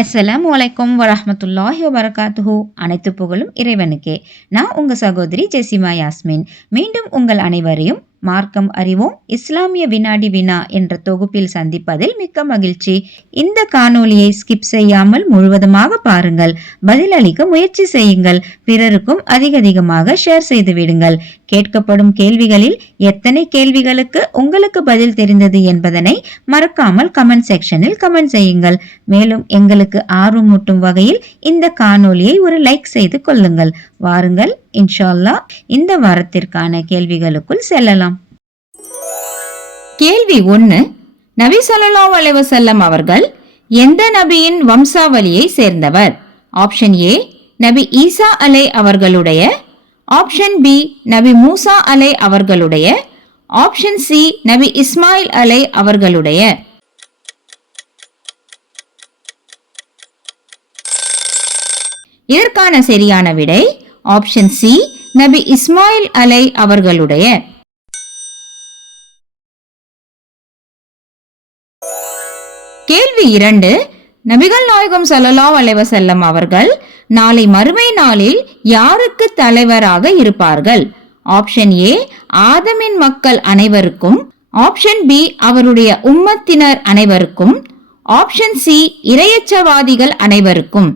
அஸ்ஸலாமு அலைக்கும் வரஹ்மத்துல்லாஹி வபரகாத்துஹு. அனைத்து புகழும் இறைவனுக்கே. நான் உங்க சகோதரி ஜெசிமா யாஸ்மின். மீண்டும் உங்கள் அனைவரையும் மார்க்கம் அறிவோம் இஸ்லாமிய வினாடி வினா என்ற தொகுப்பில் சந்திப்பதில் மிக்க மகிழ்ச்சி. இந்த காணொளியை ஸ்கிப் செய்யாமல் முழுவதுமாக பாருங்கள். பதிலளிக்க முயற்சி செய்யுங்கள். பிறருக்கும் அதிகமாக ஷேர் செய்து விடுங்கள். கேட்கப்படும் கேள்விகளில் எத்தனை கேள்விகளுக்கு உங்களுக்கு பதில் தெரிந்தது என்பதனை மறக்காமல் கமெண்ட் செக்ஷனில் கமெண்ட் செய்யுங்கள். மேலும் எங்களுக்கு ஆர்வமூட்டும் வகையில் இந்த காணொளியை ஒரு லைக் செய்து கொள்ளுங்கள். வாருங்கள், இன்ஷா அல்லாஹ் இந்த வாரத்திற்கான கேள்விகளுக்குள் செல்லலாம். கேள்வி 1. நபி ஸல்லல்லாஹு அலைஹி வஸல்லம் அவர்கள் எந்த நபியின் வம்சாவளியை சேர்ந்தவர்? ஆப்ஷன் ஏ நபி ஈசா அலை அவர்களுடைய, ஆப்ஷன் பி நபி மூசா அலை அவர்களுடைய, ஆப்ஷன் சி நபி இஸ்மாயில் அலை அவர்களுடைய. இதற்கான சரியான விடை ஆப்ஷன் சி நபி இஸ்மாயில் அலை அவர்களுடைய. கேள்வி 2. நபிகள் நாயகம் ஸல்லல்லாஹு அலைஹி வஸல்லம் அவர்கள் நாளை மறுமை நாளில் யாருக்கு தலைவராக இருப்பார்கள்? ஆப்ஷன் ஏ ஆதமின் மக்கள் அனைவருக்கும், ஆப்ஷன் பி அவருடைய உம்மத்தினர் அனைவருக்கும், ஆப்ஷன் சி இறையச்சவாதிகள் அனைவருக்கும்.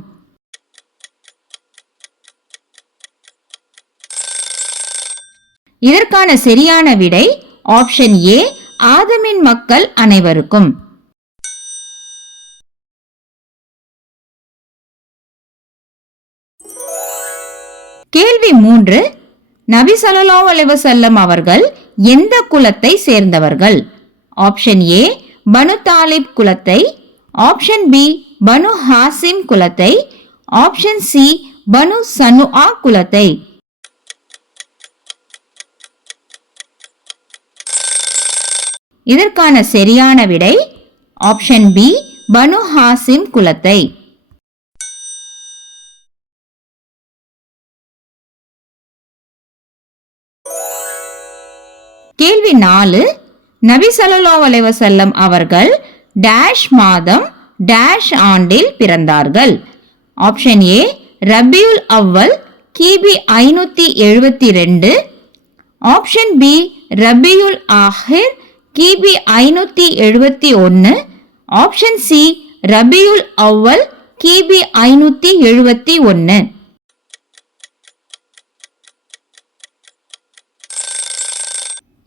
இதற்கான சரியான விடை ஆப்ஷன் ஏ ஆதமின் மக்கள் அனைவருக்கும். கேள்வி 3. நபி ஸல்லல்லாஹு அலைஹி வஸல்லம் அவர்கள் எந்த குலத்தை சேர்ந்தவர்கள்? ஆப்ஷன் ஏ பனு தாலிப் குலத்தை, ஆப்ஷன் பி பனு ஹாசிம் குலத்தை, ஆப்ஷன் சி பனு சனுஆ குலத்தை. இதற்கான சரியான விடை ஆப்ஷன் பி பனு ஹாசிம் குலத்தை. கேள்வி 4. நபி ஸல்லல்லாஹு அலைஹி வஸல்லம் அவர்கள் டேஷ் மாதம் டேஷ் ஆண்டில் பிறந்தார்கள்? ஆப்ஷன் ஏ ரபியுல் அவ்வல் கிபி 572, ஆப்ஷன் பி ரபியுல் ஆஹிர் கிபி 571, ஆப்ஷன் சி ரபியுல் அவ்வல் கிபி 571.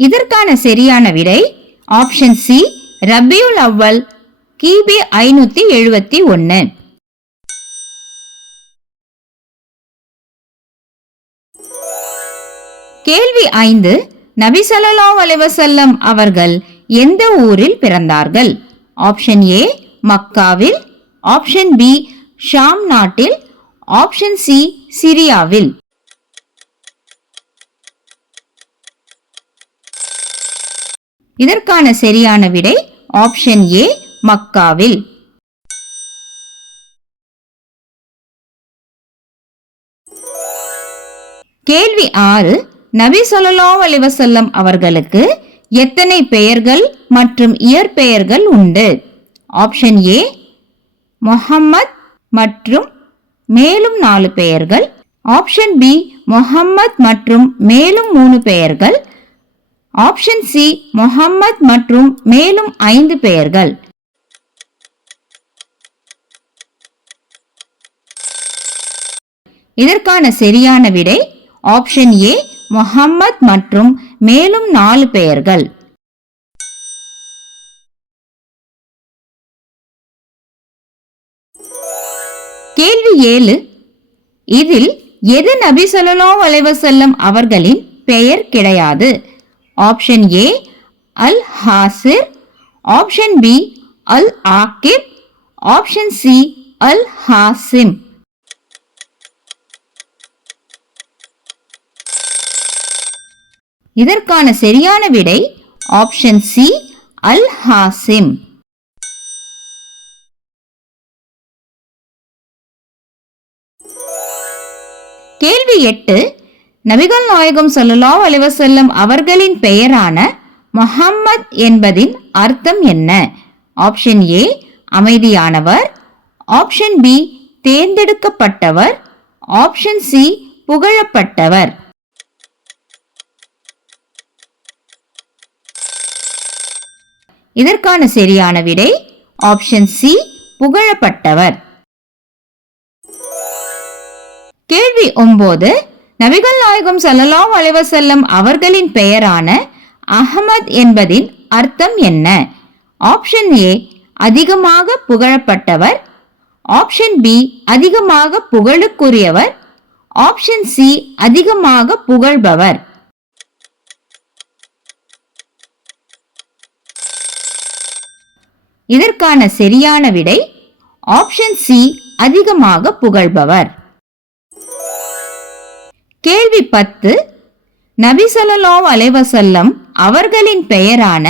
இதற்கான சரியான விடை ஆப்ஷன் சி ரபியுல் அவ்வல் கிபி 571. கேள்வி 5. நபி ஸல்லல்லாஹு அலைஹி வஸல்லம் அவர்கள் எந்த ஊரில் பிறந்தார்கள்? ஆப்ஷன் ஏ மக்காவில், ஆப்ஷன் பி ஷாம் நாட்டில், ஆப்ஷன் சி சிரியாவில். இதற்கான சரியான விடை ஆப்ஷன் ஏ மக்காவில். கேள்வி 6. நபி ஸல்லல்லாஹு அலைஹி வஸல்லம் அவர்களுக்கு எத்தனை பெயர்கள் மற்றும் இயற்பெயர்கள் உண்டு? ஆப்ஷன் ஏ முஹம்மத் மற்றும் மேலும் 4 பெயர்கள், ஆப்ஷன் பி முஹம்மத் மற்றும் மேலும் 3 பெயர்கள், ஆப்ஷன் சி முஹம்மத் மற்றும் மேலும் 5 பெயர்கள். இதற்கான சரியான விடை ஆப்ஷன் ஏ முஹம்மத் மற்றும் மேலும் 4 பெயர்கள். கேள்வி 7. இதில் எது நபி ஸல்லல்லாஹு அலைஹி வஸல்லம் அவர்களின் பெயர் கிடையாது? Option A Al Hashir, option B Al Aqib, option C அல் ஹாசிம். இதற்கான சரியான விடை ஆப்ஷன் சி அல் ஹாசிம். கேள்வி 8. நபிகள் நாயகம் ஸல்லல்லாஹு அலைஹி வஸல்லம் அவர்களின் பெயரான முஹம்மத் என்பதின் அர்த்தம் என்ன? ஆப்ஷன் ஏ அமைதியானவர், ஆப்ஷன் பி தேர்ந்தெடுக்கப்பட்டவர், ஆப்ஷன் சி புகழப்பட்டவர். இதற்கான சரியான விடை ஆப்ஷன் சி புகழப்பட்டவர். கேள்வி 9. நபிகள் நாயகம் ஸல்லல்லாஹு அலைஹி வஸல்லம் அவர்களின் பெயரான அஹ்மத் என்பதின் அர்த்தம் என்ன? ஆப்ஷன் ஏ அதிகமாக புகழப்பட்டவர், ஆப்ஷன் பி அதிகமாக புகழுக்குரியவர், ஆப்ஷன் சி அதிகமாக புகழ்பவர். இதற்கான சரியான விடை ஆப்ஷன் சி அதிகமாக புகழ்பவர். கேள்வி 10. நபி ஸல்லல்லாஹு அலைஹி வஸல்லம் அவர்களின் பெயரான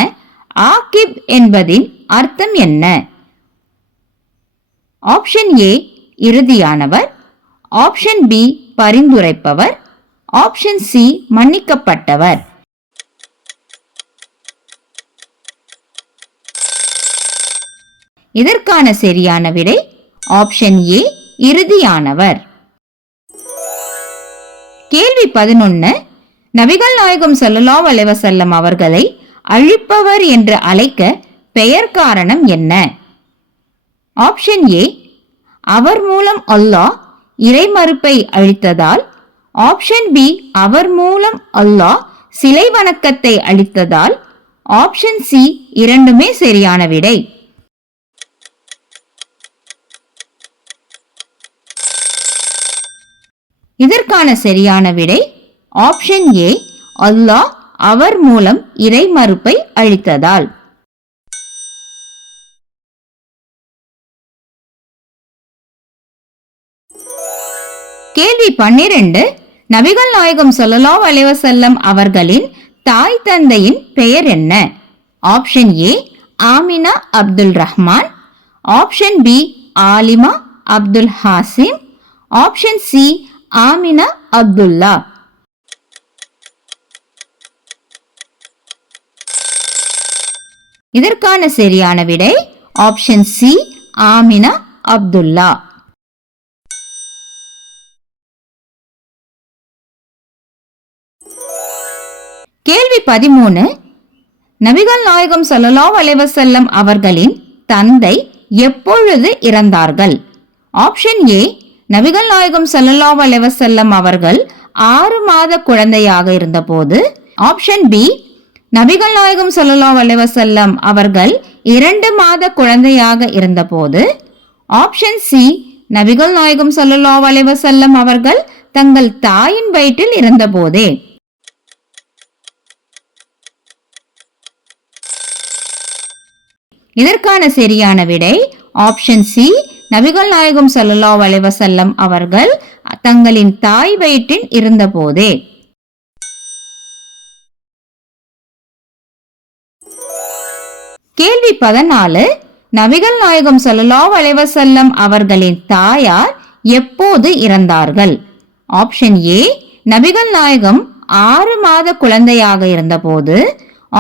ஆகிப் என்பதின் அர்த்தம் என்ன? ஆப்ஷன் ஏ இறுதியானவர், ஆப்ஷன் பி பரிந்துரைப்பவர், ஆப்ஷன் சி மன்னிக்கப்பட்டவர். இதற்கான சரியான விடை ஆப்ஷன் ஏ இறுதியானவர். கேள்வி 11. நபிகள் நாயகம் ஸல்லல்லாஹு அலைஹி வஸல்லம் அவர்களை அழிப்பவர் என்று அழைக்க பெயர் காரணம் என்ன? ஆப்ஷன் ஏ அவர் மூலம் அல்லாஹ் இறைமறுப்பை அழித்ததால், ஆப்ஷன் பி அவர் மூலம் அல்லாஹ் சிலை வணக்கத்தை அழித்ததால், ஆப்ஷன் சி இரண்டுமே சரியான விடை. இதற்கான சரியான விடை ஆப்ஷன் ஏ அல்லாஹ் அவர் மூலம் இறைமறுப்பை அழித்ததால். கேள்வி 12. நபிகள் நாயகம் ஸல்லல்லாஹு அலைஹி வஸல்லம் அவர்களின் தாய் தந்தையின் பெயர் என்ன? Option A Amina Abdul Rahman, option B Alima Abdul Hashim, option C Amina Abdullah. இதற்கான சரியான விடை ஆப்ஷன் சி ஆமினா அப்துல்லா. கேள்வி 13. நபிகள் நாயகம் ஸல்லல்லாஹு அலைஹி வஸல்லம் அவர்களின் தந்தை எப்பொழுது இறந்தார்கள்? ஆப்ஷன் ஏ நபிகள் நாயகம் ஸல்லல்லாஹு அலைஹி வஸல்லம் அவர்கள் 6 மாத குழந்தையாக இருந்தபோது, ஆப்ஷன் பி நபிகள் நாயகம் ஸல்லல்லாஹு அலைஹி வஸல்லம் அவர்கள் 2 மாத குழந்தையாக இருந்தபோது, ஆப்ஷன் சி நபிகள் நாயகம் ஸல்லல்லாஹு அலைஹி வஸல்லம் அவர்கள் தங்கள் தாயின் வயிற்றில் இருந்தபோதே. இதற்கான சரியான விடை ஆப்ஷன் சி நபிகள் நாயகம் ஸல்லல்லாஹு அலைஹி வஸல்லம் அவர்கள் தங்களின் தாய் வயிற்றில் இருந்தபோதே. கேள்வி 14. நபிகள் நாயகம் ஸல்லல்லாஹு அலைஹி வஸல்லம் அவர்களின் தாயார் எப்போது இறந்தார்கள்? ஆப்ஷன் ஏ நபிகள் நாயகம் 6 மாத குழந்தையாக இருந்தபோது,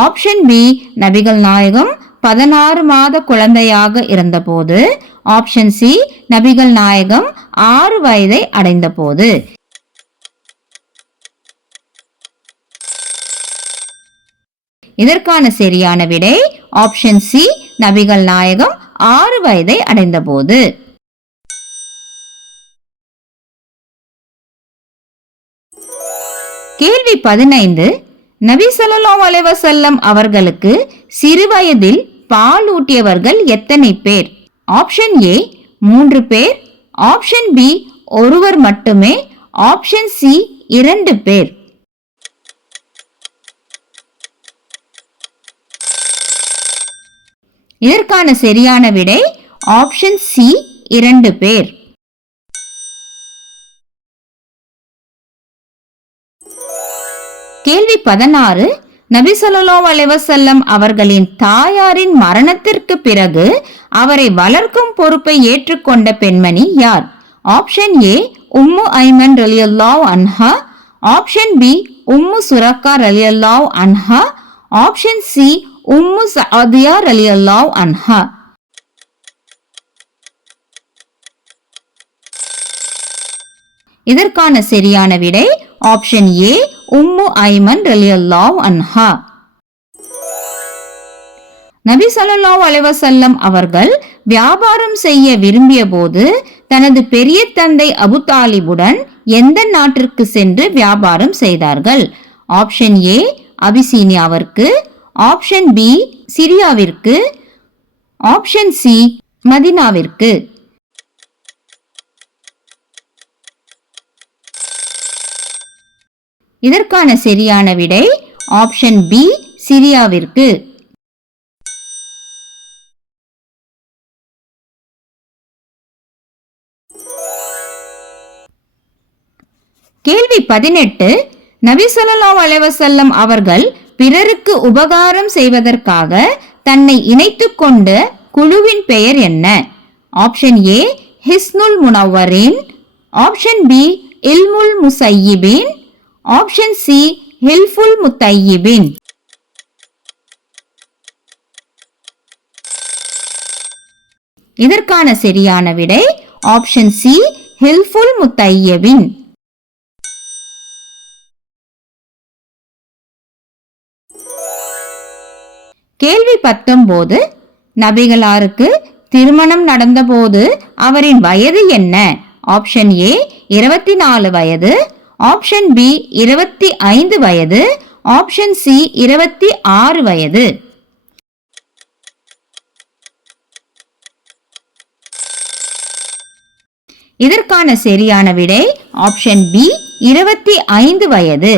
ஆப்ஷன் பி நபிகள் நாயகம் 16 மாத குழந்தையாக இருந்தபோது, ஆப்ஷன் சி நபிகள் நாயகம் 6 வயதை அடைந்தபோது. இதற்கான சரியான விடை ஆப்ஷன் சி நபிகள் நாயகம் 6 வயதை அடைந்தபோது. கேள்வி 15. நபி ஸல்லல்லாஹு அலைஹி வஸல்லம் அவர்களுக்கு சிறுவயதில் பால் ஊட்டியவர்கள் எத்தனை பேர்? ஆப்ஷன் ஏ 3 பேர், ஆப்ஷன் பி ஒருவர் மட்டுமே, ஆப்ஷன் சி 2 பேர். இதற்கான சரியான விடை ஆப்ஷன் சி 2 பேர். கேள்வி 16. நபி ஸல்லல்லாஹு அலைஹி வஸல்லம் அவர்களின் தாயாரின் மரணத்திற்கு பிறகு அவரை வளர்க்கும் பொறுப்பை ஏற்றுக்கொண்ட பெண்மணி யார்? ஆப்ஷன் ஏ உம்மு ஐமன் ரலியல்லாஹு அன்ஹா, ஆப்ஷன் பி உம்மு சுரக்கா ரலியல்லாஹு அன்ஹா, ஆப்ஷன் சி உம்மு சஅதியா ரலியல்லாஹு அன்ஹா. இதற்கான சரியான விடை ஆப்ஷன் ஏ உம்மு ஐமன் ரலியல்லாஹு அன்ஹா. நபி ஸல்லல்லாஹு அலைஹி வஸல்லம் அவர்கள் வியாபாரம் செய்ய விரும்பிய போது தனது பெரிய தந்தை அபு தாலிபுடன் எந்த நாட்டிற்கு சென்று வியாபாரம் செய்தார்கள்? ஆப்ஷன் ஏ அபிசீனியாவிற்கு, ஆப்ஷன் பி சிரியாவிற்கு, ஆப்ஷன் சி மதீனாவிற்கு. இதற்கான சரியான விடை ஆப்ஷன் பி சிரியாவிற்கு. கேள்வி 18. நபி ஸல்லல்லாஹு அலைஹி வஸல்லம் அவர்கள் பிறருக்கு உபகாரம் செய்வதற்காக தன்னை இணைத்துக் கொண்ட குழுவின் பெயர் என்ன? ஆப்ஷன் ஏ ஹிஸ்னுல் முனவ்வரின், ஆப்ஷன் பி இல்முல் முஸையிபின், ஆப்ஷன் சி ஹில்ஃபுல் முத்தையிபின். இதற்கான சரியான விடை ஆப்ஷன் சி ஹில்ஃபுல் முத்தையிபின். கேள்வி 19. நபிகளாருக்கு திருமணம் நடந்தபோது அவரின் வயது என்ன? ஆப்ஷன் ஏ 24 வயது, ஆப்ஷன் பி 25 வயது, ஆப்ஷன் சி 26 வயது. இதற்கான சரியான விடை ஆப்ஷன் பி 25 வயது.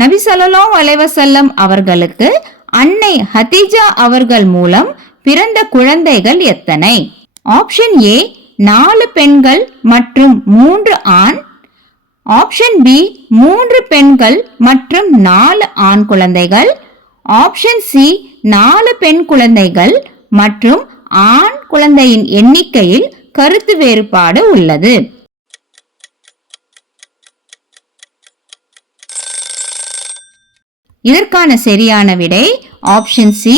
நபி ஸல்லல்லாஹு அலைஹி வஸல்லம் அவர்களுக்கு அன்னை ஹதீஜா அவர்கள் மூலம் பிறந்த குழந்தைகள் எத்தனை? ஆப்ஷன் ஏ 4 பெண்கள் மற்றும் 3 ஆண், ஆப்ஷன் பி 3 பெண்கள் மற்றும் 4 ஆண் குழந்தைகள், ஆப்ஷன் சி 4 பெண் குழந்தைகள் மற்றும் ஆண் குழந்தையின் எண்ணிக்கையில் கருத்து வேறுபாடு உள்ளது. இதற்கான சரியான விடை ஆப்ஷன் சி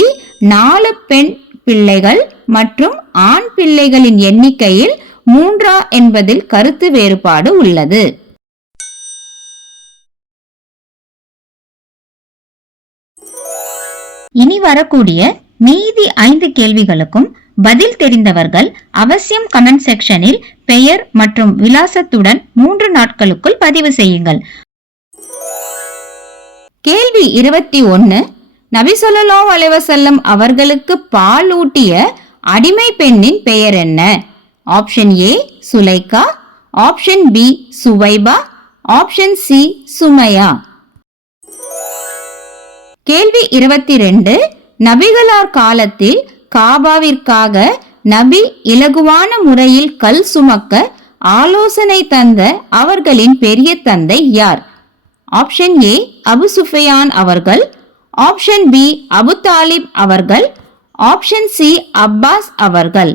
4 பெண் பிள்ளைகள் மற்றும் ஆண் பிள்ளைகளின் எண்ணிக்கையில் 3 என்பதில் கருத்து வேறுபாடு உள்ளது. இனி வரக்கூடிய மீதி 5 கேள்விகளுக்கும் பதில் தெரிந்தவர்கள் அவசியம் கமெண்ட் செக்ஷனில் பெயர் மற்றும் விலாசத்துடன் 3 நாட்களுக்குள் பதிவு செய்யுங்கள். கேள்வி 21. நபி ஸல்லல்லாஹு அலைஹி வஸல்லம் அவர்களுக்கு பால் ஊட்டிய அடிமை பெண்ணின் பெயர் என்ன? Option A Zulaikha, option B Thuwaiba, option C Sumaiya. கேள்வி 22. நபிகளார் காலத்தில் காபாவிற்காக நபி இலகுவான முறையில் கல் சுமக்க ஆலோசனை தந்த அவர்களின் பெரிய தந்தை யார்? ஆப்ஷன் ஏ அபு சுஃபியான் அவர்கள், ஆப்ஷன் பி அபு தாலிப் அவர்கள், ஆப்ஷன் சி அப்பாஸ் அவர்கள்.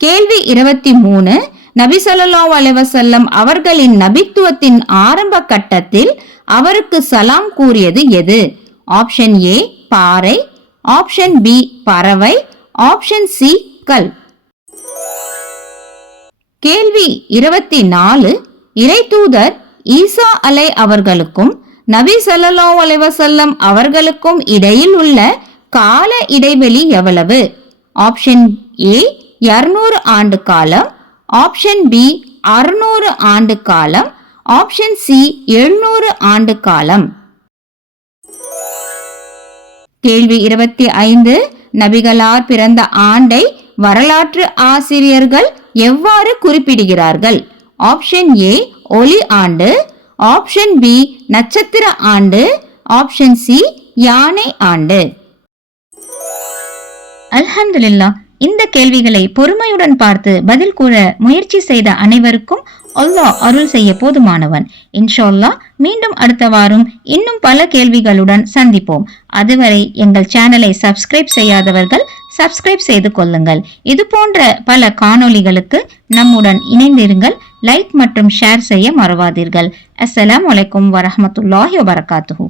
கேள்வி 23. நபி ஸல்லல்லாஹு அலைஹி வஸல்லம் அவர்களின் நபித்துவத்தின் ஆரம்ப கட்டத்தில் அவருக்கு சலாம் கூறியது எது? ஆப்ஷன் ஏ பாறை, ஆப்ஷன் பி பறவை, ஆப்ஷன் சி கல். கேள்வி 24. இறைத்தூதர் ஈசா அலை அவர்களுக்கும் நபி ஸல்லல்லாஹு அலைஹி வஸல்லம் அவர்களுக்கும் இடையில் உள்ள கால இடைவெளி எவ்வளவு? ஆப்ஷன் ஏ 200 ஆண்டு காலம், ஆப்ஷன் பி 600 ஆண்டு காலம், ஆப்ஷன் சி 700 ஆண்டு காலம். கேள்வி 25. நபிகளார் பிறந்த ஆண்டை வரலாற்று ஆசிரியர்கள் எவ்வாறு குறிப்பிடுகிறார்கள்? ஆப்ஷன் ஏ ஒளி ஆண்டு, ஆப்ஷன் பி நட்சத்திர ஆண்டு, ஆப்ஷன் சி யானை ஆண்டு. அல்ஹம்துலில்லாஹ். இந்த கேள்விகளை பொறுமையுடன் பார்த்து பதில் கூற முயற்சி செய்த அனைவருக்கும் அல்லாஹ் அருள் செய்ய போதுமானவன். இன்ஷா அல்லாஹ் மீண்டும் அடுத்த வாரம் இன்னும் பல கேள்விகளுடன் சந்திப்போம். அதுவரை எங்கள் சேனலை சப்ஸ்கிரைப் செய்யாதவர்கள் சப்ஸ்கிரைப் செய்து கொள்ளுங்கள். இது போன்ற பல காணொளிகளுக்கு நம்முடன் இணைந்திருங்கள். லைக் மற்றும் ஷேர் செய்ய மறவாதீர்கள். அஸ்ஸலாமு அலைக்கும் வரஹ்மத்துல்லாஹி வபரகாத்துஹு.